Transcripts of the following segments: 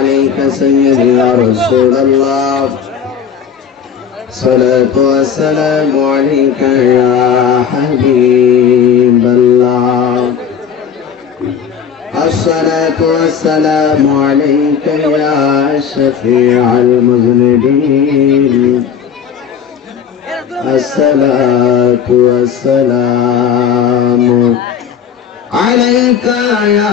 عليك سيدي يا رسول الله. صلاة والسلام عليك يا حبيب الله. الصلاة والسلام عليك يا شفيع المذنبين. الصلاة والسلام عليك يا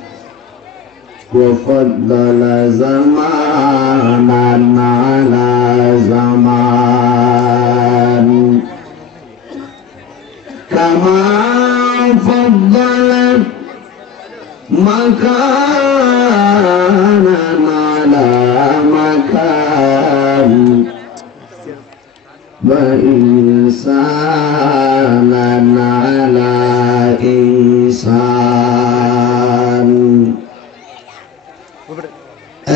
وفضل زمانا على زمان كما فضلت مكانا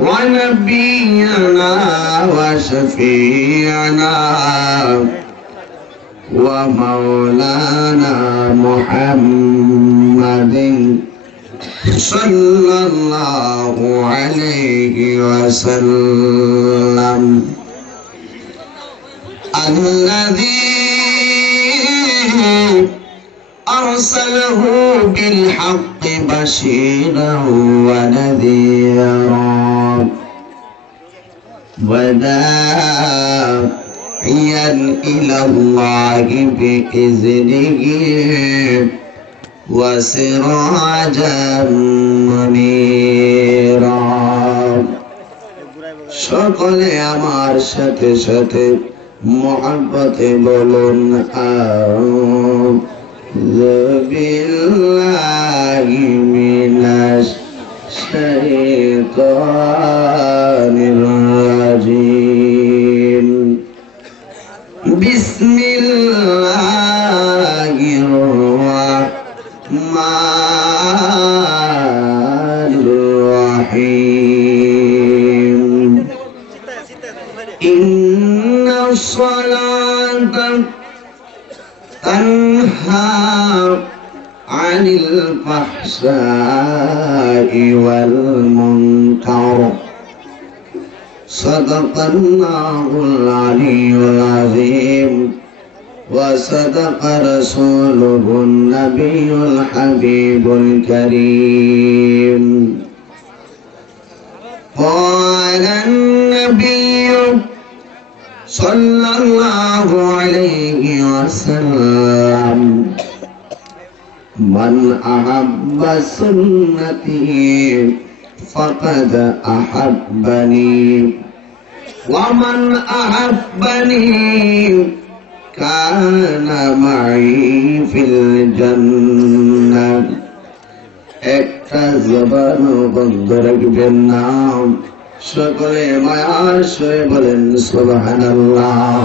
ونبينا وشفيعنا ومولانا محمد صلى الله عليه وسلم. الذي أرسله بالحق بشيرا ونذيرا وداعيا إلى الله بإذنه وسراجا منيرا সকলে আমার সাথে সাথে মহাব্বতে বলুন আউযু Thank you. الفحشاء والمنكر. صدق الله العلي العظيم. وصدق رسوله النبي الحبيب الكريم. قال النبي صلى الله عليه وسلم من أحب سنتي فقد أحبني ومن أحبني كان معي في الجنة اكتزبن بندرك بالنام شكري ما يا شوي بلن سبحان الله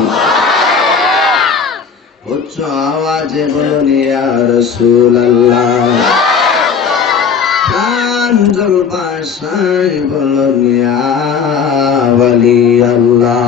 উচ্চ আওয়াজে বলুন ইয়া রাসূলুল্লাহ প্রাঞ্জল ভাষায় বলুন ইয়া ওয়ালি আল্লাহ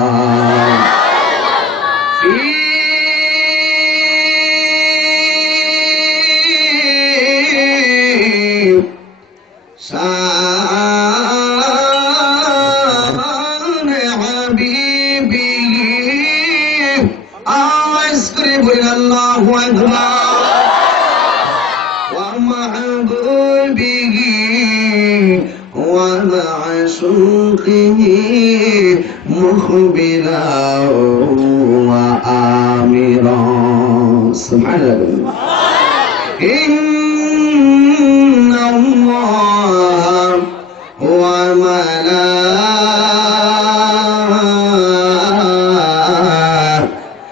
الله إن الله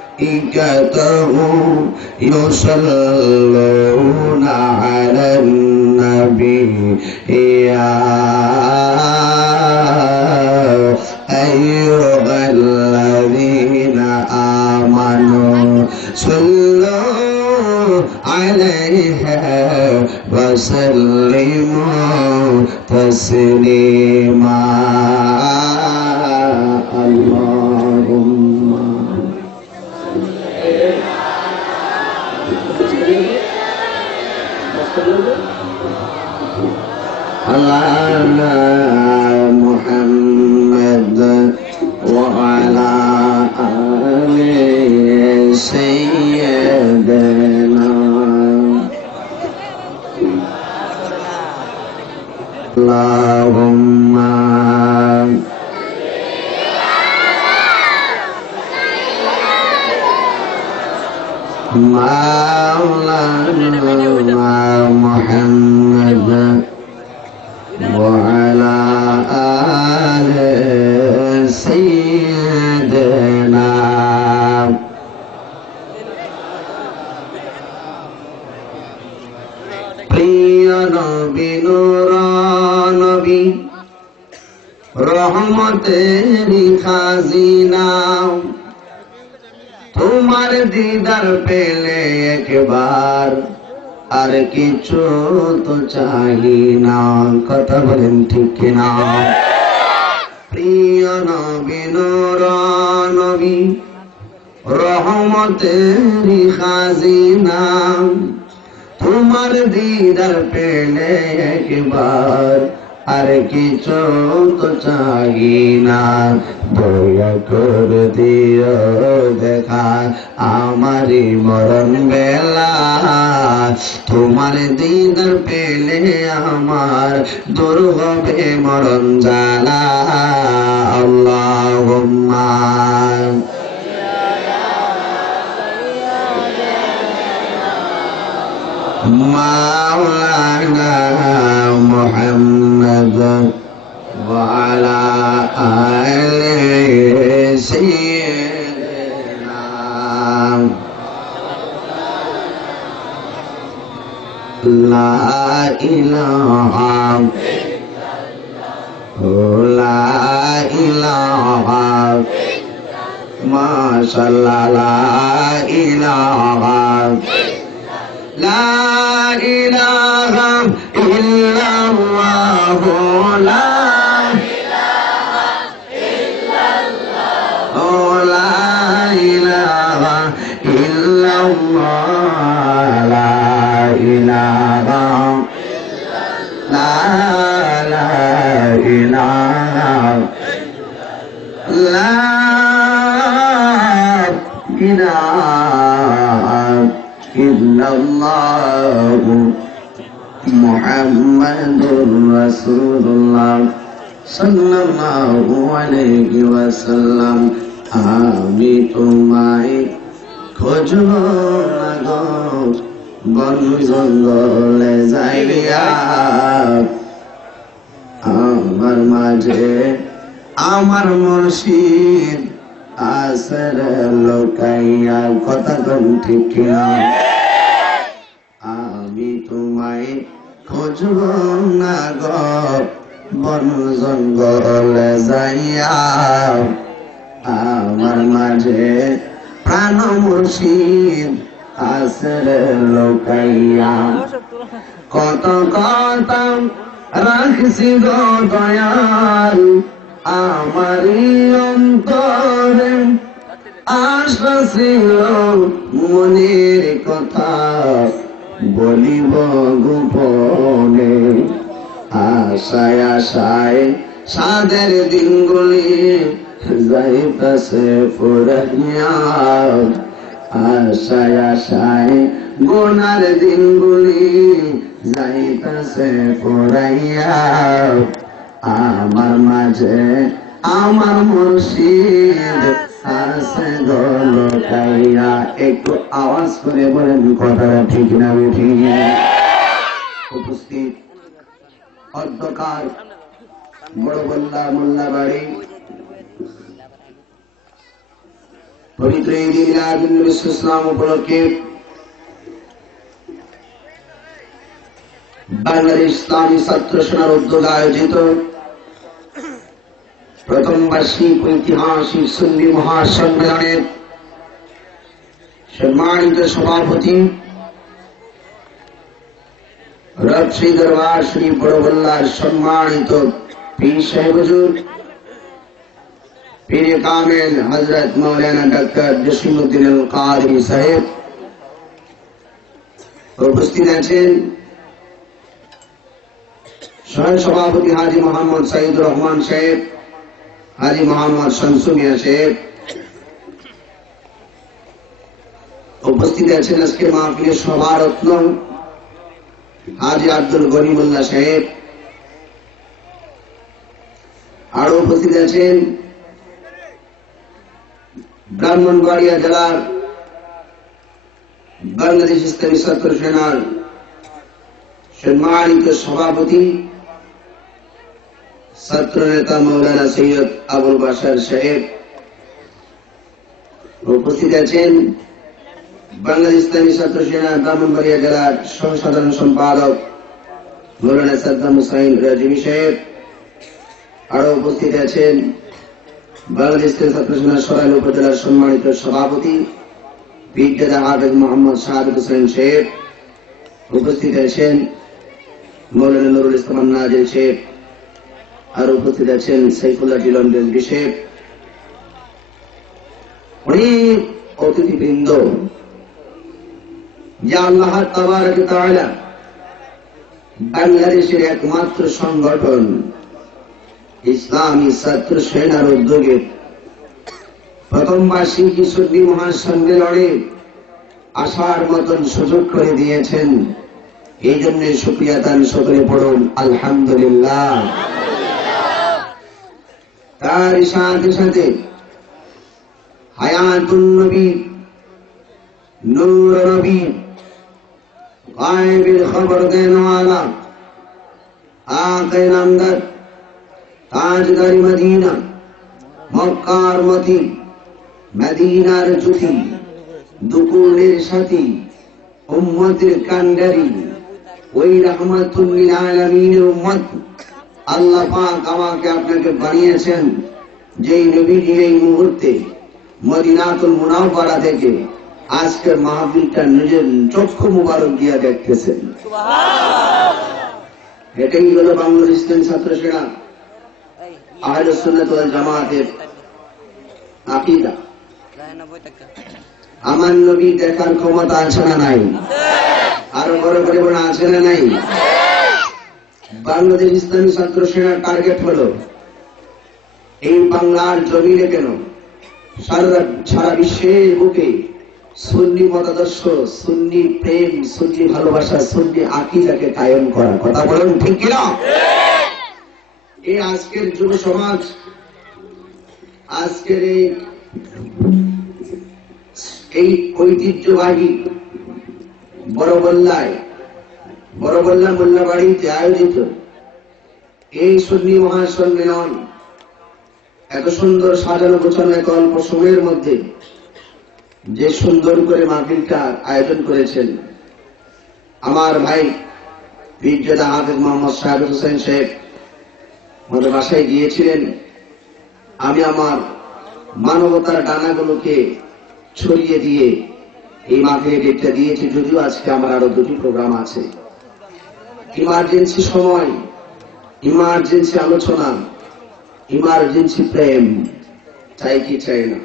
وملائكته يصلون Amen. রহমতের খাজিনা। তোমার দিদার পেলে একবার, আর কিছু তো চাই না। কথা বলেন ঠিক কিনা? প্রিয় নবী, নূর নবী, রহমতের খাজিনা। তোমার দিদার পেলে একবার আর কিছু তো চাই না। দয়া করে দিও দেখা আমারই মরণ বেলা। তোমার দিদার পেলে আমার দূর হবে মরণ জ্বালা আল্লাহ sallallahu মুহাম্মাদুর রাসূলুল্লাহ সাল্লাল্লাহু আলাইহি ওয়াসাল্লাম আমি তোমায় খোঁজব না গো যাইয়া আমার মাঝে আমার মুর্শিদ আসর লোকাইয়া কথা কম ঠিক আমি তোমায় খুঁজব না বন জঙ্গলে যাইয়া আমার মাঝে প্রাণ মুর্শিদ আসর লোকাইয়া। কত কত রাখছি গো দয়াল, আমারই অন্তরে আশা ছিল কথা। বলিব গোপনে আশায় আশায় সাদের দিনগুলি যাইতেছে পুরাইয়া আশায় আশায় গোনার দিনগুলি যাইতেছে পুরাইয়া আমার মাঝে আমার মুর্শিদ আছে গলকাইয়া একটু আওয়াজ করে বলেন কথাটা ঠিক না ঠিক উপস্থিত অধ্যকার বড় বল্লা মোল্লা বাড়ি পবিত্র ইসলাম উপলক্ষে বাংলাদেশ ইসলামী ছাত্র সেনার উদ্যোগে আয়োজিত প্রথম বার্ষিক ঐতিহাসিক সন্ধি মহাসম্মেলনের সম্মানিত সভাপতি রবশ্রী দরবার শ্রী বড়বল্লার সম্মানিত পীর সাহেব হুজুর পীর কামেল হজরত মৌলানা ডক্টর জসিমুদ্দিন আল কাদরি সাহেব উপস্থিত আছেন সহ সভাপতি হাজি মোহাম্মদ সাইদুর রহমান সাহেব হাজি মোহাম্মদ শামসু মিয়া সাহেব উপস্থিত আছেন আজকে মাহফিলের সভারত্ন হাজি আব্দুল গরিমুল্লাহ সাহেব। আরও উপস্থিত আছেন ব্রাহ্মণবাড়িয়া জেলার বাংলাদেশ ইসলামী ছাত্র সেনার সম্মানিত সভাপতি ছাত্র নেতা মৌলানা সৈয়দ আবুল বাসার সাহেব উপস্থিত আছেন। বাংলাদেশ ইসলামী ছাত্র সেনা ব্রাহ্মণবাড়িয়া জেলার সহ সাধারণ সম্পাদক মৌলানা সাদ্দাম হুসাইন রাজিবি সাহেব আরও উপস্থিত আছেন। ছাত্র সেনা সরাইল উপজেলার সম্মানিত সভাপতি বিদ্যাদা হাফেজ মোহাম্মদ সাহেব উপস্থিত আছেন। মৌলানা নুরুল ইসলাম নাজির সাহেব আর উপস্থিত আছেন সাইফুল্লাহ জিলন রেজবি সাহেব অনেক অতিথিবৃন্দ। যে আল্লাহ তাবারক বাংলাদেশের একমাত্র সংগঠন, ইসলামী ছাত্র সেনার উদ্যোগে প্রথম বার্ষিকী সুন্নি মহাসম্মেলনে আসার মতন সুযোগ করে দিয়েছেন। এই জন্য সুপ্রিয়া দান সকলে পড়ুন। আলহামদুলিল্লাহ। তার সাথে সাথে হায়াতুল নবী, নূর নবী গায়েবের খবর দেনওয়ালা আকে নামদার তাজদারি মদিনা, মক্কার মতি, মদিনার জুতি দুকুলের সাথী, উম্মতের কান্ডারি ওই রহমতুল্লিল আলমিনের উম্মত। আল্লাহ পাক আমাকে আপনাকে বানিয়েছেন যেই নবীজি এই মুহূর্তে মদিনাতুল মুনাওয়ারা থেকে আজকের মাহফিলটা নিজের চক্ষু মুবারক দিয়া দেখতেছেন। এটাই হলো বাংলাদেশ ইসলামী ছাত্র সেনা আহলে সুন্নাত ওয়াল জামাতের আকীদা। আমার নবী দেখার ক্ষমতা আছে না নাই? আরও বড় করে আছে না নাই? বাংলাদেশ ইসলামী ছাত্র সেনার টার্গেট হলো এই বাংলার জমিনে কেন? সারা বিশ্বের বুকে সুন্নি মতাদর্শ, সুন্নি প্রেম, সুন্নি ভালোবাসা, সুন্নি আকিদাকে কায়েম করা কথা বলেন ঠিক কিনা? এই আজকের যুব সমাজ, আজকের এই এই ঐতিহ্যবাহী বড়বল্লায় বড়বল্লা মোল্লাবাড়িতে আয়োজিত এই সুন্নি মহাসম্মেলন এত সুন্দর সাজানো গোছানো এক অল্প সময়ের মধ্যে যে সুন্দর করে মাহফিলটা আয়োজন করেছেন আমার ভাই বীরজাদা হাফিজ মোহাম্মদ সাহেব হোসেন শেখ আমাদের বাসায় গিয়েছিলেন। আমি আমার মানবতার ডানাগুলোকে ছড়িয়ে দিয়ে এই মাঠে ডেটটা দিয়েছি, যদিও আজকে আমার আরও দুটি প্রোগ্রাম আছে। ইমার্জেন্সি সময় ইমার্জেন্সি আলোচনা ইমার্জেন্সি প্রেম। চাই কি চাই না?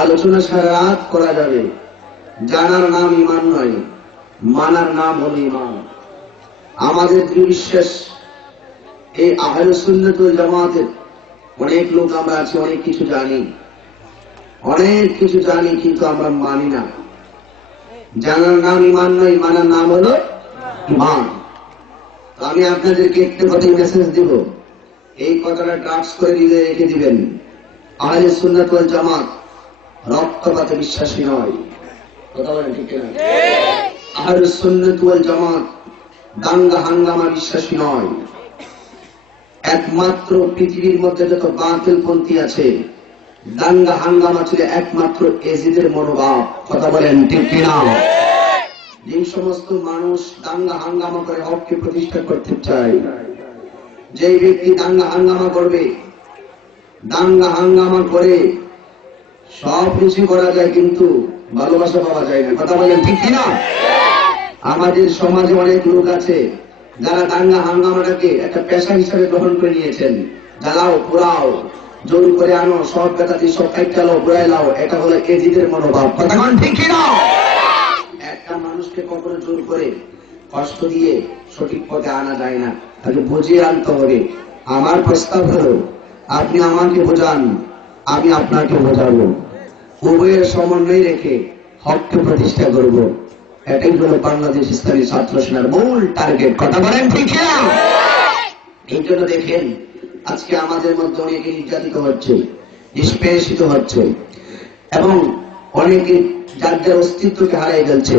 আলোচনা সারা রাত করা যাবে। জানার নাম ইমান নয়, মানার নাম হল ইমান। আমাদের দৃঢ় বিশ্বাস, এই সুন্নতুল জামাতের অনেক লোক আমরা আছি, অনেক কিছু জানি। অনেক কিছু জানি, কিন্তু আমরা মানি না। জানার নাম ইমান নয়, মানার নাম হলো আমি আপনাদেরকে একটু কথা মেসেজ দিব। এই কথাটা ড্রাফট করে দিলে রেখে দিবেন। আহলে সুন্নাত ওয়াল জামাত রক্তপাতে বিশ্বাসী নয়। কথা বলেন ঠিক না আহলে সুন্নাত ওয়াল জামাত দাঙ্গা হাঙ্গামা বিশ্বাসী নয়। একমাত্র পৃথিবীর মধ্যে যত বাতিল পন্থী আছে দাঙ্গা হাঙ্গামা ছিল একমাত্র এজিদের মনোভাব। কথা বলেন ঠিক কিনা? যে সমস্ত মানুষ দাঙ্গা হাঙ্গামা করে হককে প্রতিষ্ঠা করতে চায়, যে ব্যক্তি দাঙ্গা হাঙ্গামা করবে, দাঙ্গা হাঙ্গামা করে সব কিছু করা যায় কিন্তু ভালোবাসা পাওয়া যায় না। কথা বলেন ঠিক কিনা? আমাদের সমাজে অনেক লোক আছে যারা দাঙ্গা হাঙ্গামাটাকে একটা পেশা হিসাবে গ্রহণ করে নিয়েছেন। জ্বালাও, পোড়াও, জোর করে আনো, সব বেতাতি, সব কাইটালো বুড়াইলাও এটা হলো এজিদের মনোভাব। কথা বলেন ঠিক কিনা? মানুষকে কখনো জোর করে কষ্ট দিয়ে সঠিক পথে আনা যায় না। তাকে বুঝিয়ে আনতে হবে। আমার প্রস্তাব হলো, আপনি আমাকে বোঝান, আমি আপনাকে বোঝাবো। উভয়ের সমন্বয় রেখে হককে প্রতিষ্ঠা করব। এটাই হলো বাংলাদেশ ইসলামী ছাত্র সেনার মূল টার্গেট। কথা বলেন ঠিক এই জন্য দেখেন, আজকে আমাদের মধ্যে অনেকে নির্যাতিত হচ্ছে, নিষ্পেষিত হচ্ছে, এবং অনেকে যার যার অস্তিত্বকে হারাই ফেলছে।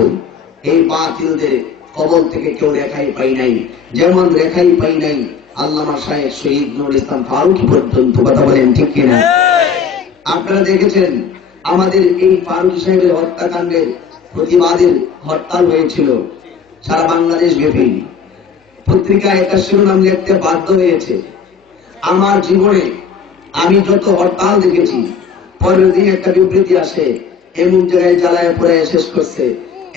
এই বাতিলদের কবল থেকে কেউ রেখাই পাই নাই। যেমন রেখাই পাই নাই, আল্লামা সাহেব শহীদ নুর ইসলাম ফারুকি পর্যন্ত কথা বলেন, ঠিক কিনা? আপনারা দেখেছেন, আমাদের এই ফারুকি সাহেবের হত্যাকাণ্ডের প্রতিবাদের হরতাল হয়েছিল, সারা বাংলাদেশ ব্যাপী। পত্রিকায় একটা শিরোনাম লিখতে বাধ্য হয়েছে, আমার জীবনে আমি যত হরতাল দেখেছি, পরের দিন একটা বিবৃতি আসে, এমন জায়গায় জ্বালায় পড়ে শেষ করছে।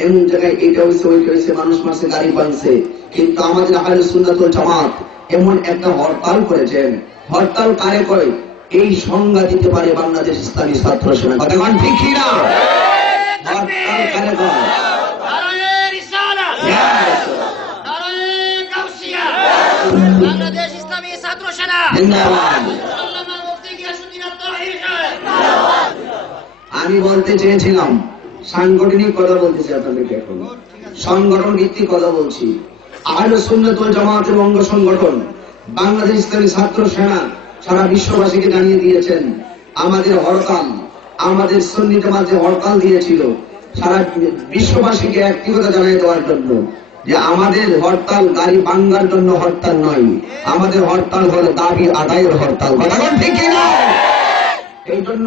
এমন জায়গায় এটা হয়েছে ওইটা হয়েছে মানুষ মাসে গাড়ি পাইছে কিন্তু আমাদের আকালে সুন্দর জামাত এমন একটা হরতাল করেছেন। হরতাল কারে করে? এই সংজ্ঞা দিতে পারে বাংলাদেশ ইসলামী ছাত্র বাংলাদেশ ইসলামী ছাত্র সেনা। আমি বলতে চেয়েছিলাম সাংগঠনিক কথা বলতেছি আপনাদেরকে এখন। সংগঠন ভিত্তিক কথা বলছি। আহলে সুন্নাতুল জামাতের অঙ্গ সংগঠন, বাংলাদেশ ইসলামী ছাত্র সেনা সারা বিশ্ববাসীকে জানিয়ে দিয়েছেন, আমাদের হরতাল, আমাদের সন্নি যে হরতাল দিয়েছিল, সারা বিশ্ববাসীকে একটি কথা জানিয়ে দেওয়ার জন্য। যে আমাদের হরতাল গাড়ি বাঙ্গার জন্য হরতাল নয়, আমাদের হরতাল হলো দাবি আদায়ের হরতাল। কথা এই জন্য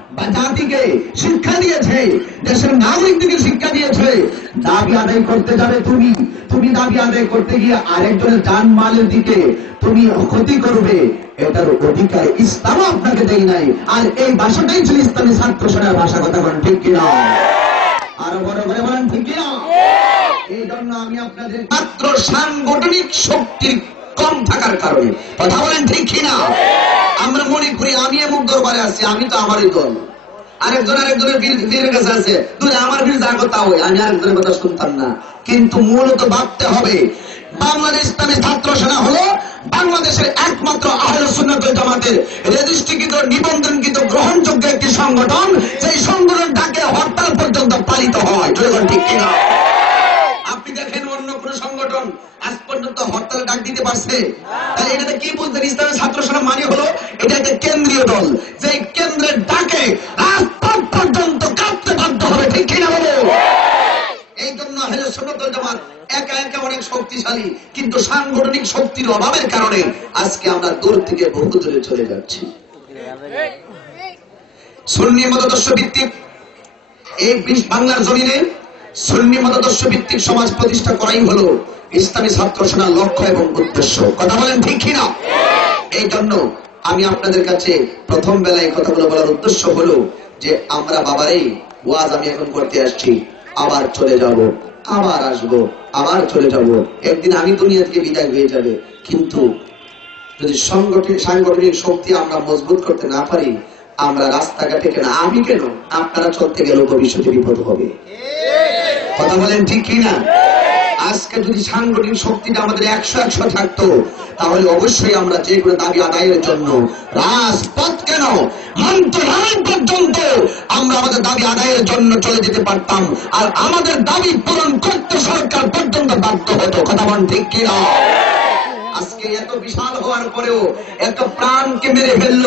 বা জাতিকে শিক্ষা দিয়েছে, দেশের নাগরিকদেরকে শিক্ষা দিয়েছে। দাবি আদায় করতে যাবে তুমি। তুমি দাবি আদায় করতে গিয়ে আরেকজনের যান মালের দিকে তুমি ক্ষতি করবে। এটার অধিকার ইসলাম আপনাকে দেয় নাই। আর এই ভাষাটাই ছিল ইসলামী ছাত্র সেনার ভাষা, কথা বলেন ঠিক কিনা? আরও বড় করে বলেন ঠিক কিনা? এই জন্য আমি আপনাদের মাত্র সাংগঠনিক শক্তির কম থাকার কারণে কথা বলেন ঠিক কিনা? আমরা মনে করি, আমি এমন দরবারে আছি, আমি তো আমারই দল। আরেকজন আরেকজনের বীর- কাছে আছে তুই আমার বীর যা কথা হয়, আমি আরেকজনের কথা শুনতাম না। কিন্তু মূলত ভাবতে হবে, বাংলাদেশ ইসলামী ছাত্র সেনা হলো বাংলাদেশের একমাত্র আহলে সুন্নাত জামাতের রেজিস্ট্রিকৃত, নিবন্ধনকৃত, গ্রহণযোগ্য একটি সংগঠন সেই সংগঠন ডাকে হরতাল পর্যন্ত পালিত হয়। ঠিক কিনা আপনি দেখেন অন্য কোন সংগঠন আজ পর্যন্ত হরতাল ডাক দিতে পারছে। তাহলে এটাতে কি বলতেন ইসলামের ছাত্র সেনা মানে হলো এটা একটা কেন্দ্রীয় দল। যে কেন্দ্রের ডাকে রাজপথ পর্যন্ত কাঁপতে বাধ্য হবে, ঠিক কিনা বলো এই জন্য হেলে সন্ন্যতল জামাত একা একা অনেক শক্তিশালী, কিন্তু সাংগঠনিক শক্তির অভাবের কারণে আজকে আমরা দূর থেকে বহু দূরে চলে যাচ্ছি। সুন্নি মতাদর্শ ভিত্তিক এই বাংলার জমিনে সুন্নি মতাদর্শ ভিত্তিক সমাজ প্রতিষ্ঠা করাই হলো ইসলামী ছাত্র সেনার লক্ষ্য এবং উদ্দেশ্য। কথা বলেন ঠিক কিনা? এই জন্য আমি আপনাদের কাছে প্রথম বেলায় কথাগুলো বলার উদ্দেশ্য হলো যে আমরা বাবারই ওয়াজ আমি এখন করতে আসছি, আবার চলে যাব, আবার আসব, আবার চলে যাব। একদিন আমি দুনিয়া থেকে বিদায় হয়ে যাবে, কিন্তু যদি সংগঠন সাংগঠনিক শক্তি আমরা মজবুত করতে না পারি, আমরা রাস্তাঘাটে কেন, আমি কেন? আপনারা চলতে গেলেও ভবিষ্যতে বিপদ হবে। কথা বলেন ঠিক কিনা? আজকে যদি সাংগঠনিক শক্তিটা আমাদের একশো একশো থাকতো, তাহলে অবশ্যই আমরা যে কোনো দাবি আদায়ের জন্য রাজপথ কেন মন্ত্রণালয় পর্যন্ত আমরা আমাদের দাবি আদায়ের জন্য চলে যেতে পারতাম। আর আমাদের দাবি পূরণ করতে সরকার পর্যন্ত বাধ্য হতো। কথা বলেন ঠিক কিনা? আজকে এত বিশাল হওয়ার পরেও এত প্রাণকে মেরে ফেলল,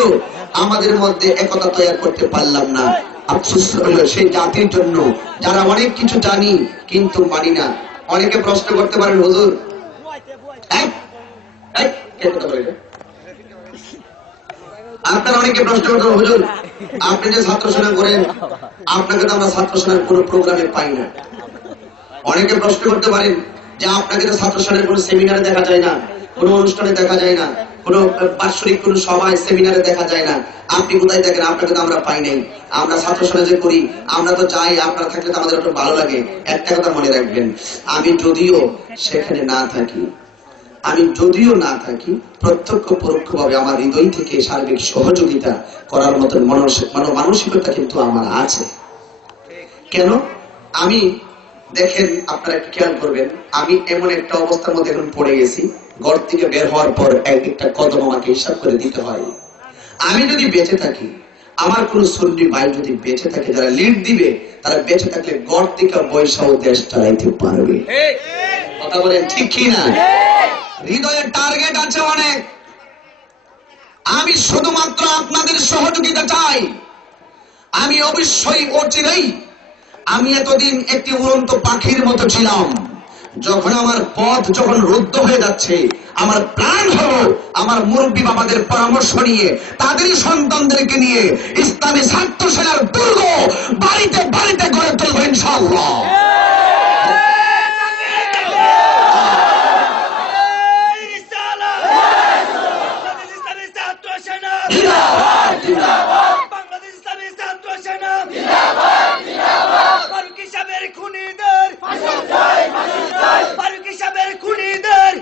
আমাদের মধ্যে একতা তৈরি করতে পারলাম না। আফসোস হলো সেই জাতির জন্য, যারা অনেক কিছু জানি কিন্তু মানি না। অনেকে প্রশ্ন করতে পারেন, হুজুর? আপনারা অনেকে প্রশ্ন করতে হুজুর, আপনি যে ছাত্র সেনা করেন, আপনাকে তো আমরা ছাত্র সেনার কোনো প্রোগ্রামে পাই না। অনেকে প্রশ্ন করতে পারেন যে আপনাকে তো ছাত্র সংসদের কোনো সেমিনারে দেখা যায় না, কোনো অনুষ্ঠানে দেখা যায় না, কোনো বাৎসরিক কোনো সভায়, সেমিনারে দেখা যায় না। আপনি কোথায় দেখেন আপনাকে তো আমরা পাই নাই। আমরা ছাত্র সমাজে করি, আমরা তো চাই আপনারা থাকলে তো আমাদের একটু ভালো লাগে। একটা কথা মনে রাখবেন, আমি যদিও সেখানে না থাকি, আমি যদিও না থাকি, প্রত্যক্ষ পরোক্ষভাবে আমার হৃদয় থেকে সার্বিক সহযোগিতা করার মতন মানসিকতা কিন্তু আমার আছে। কেন? আমি দেখেন, আপনারা একটু খেয়াল করবেন, আমি এমন একটা অবস্থার মধ্যে এখন পড়ে গেছি, ঘর থেকে বের হওয়ার পর এক একটা কদম আমাকে হিসাব করে দিতে হয়। আমি যদি বেঁচে থাকি, আমার কোন সন্ডি ভাই যদি বেঁচে থাকে, যারা লিড দিবে, তারা বেঁচে থাকলে গড় থেকে বৈশাও দেশ চালাইতে পারবে। কথা বলেন ঠিক কি না? হৃদয়ের টার্গেট আছে অনেক। আমি শুধুমাত্র আপনাদের সহযোগিতা চাই। আমি অবশ্যই অচিরেই আমি এতদিন একটি উড়ন্ত পাখির মতো ছিলাম। যখন আমার পথ যখন রুদ্ধ হয়ে যাচ্ছে আমার প্রাণ হলো আমার মুরব্বী বাবাদের পরামর্শ নিয়ে তাদেরই সন্তানদেরকে নিয়ে ইসলামী ছাত্র সেনার দুর্গ বাড়িতে বাড়িতে গড়ে তুলবো ইনশাল্লাহ ফারুক হিসাবের খুনিদের ফাঁসি চাই ফাঁসি চাই। ফারুক হিসাবের খুনিদের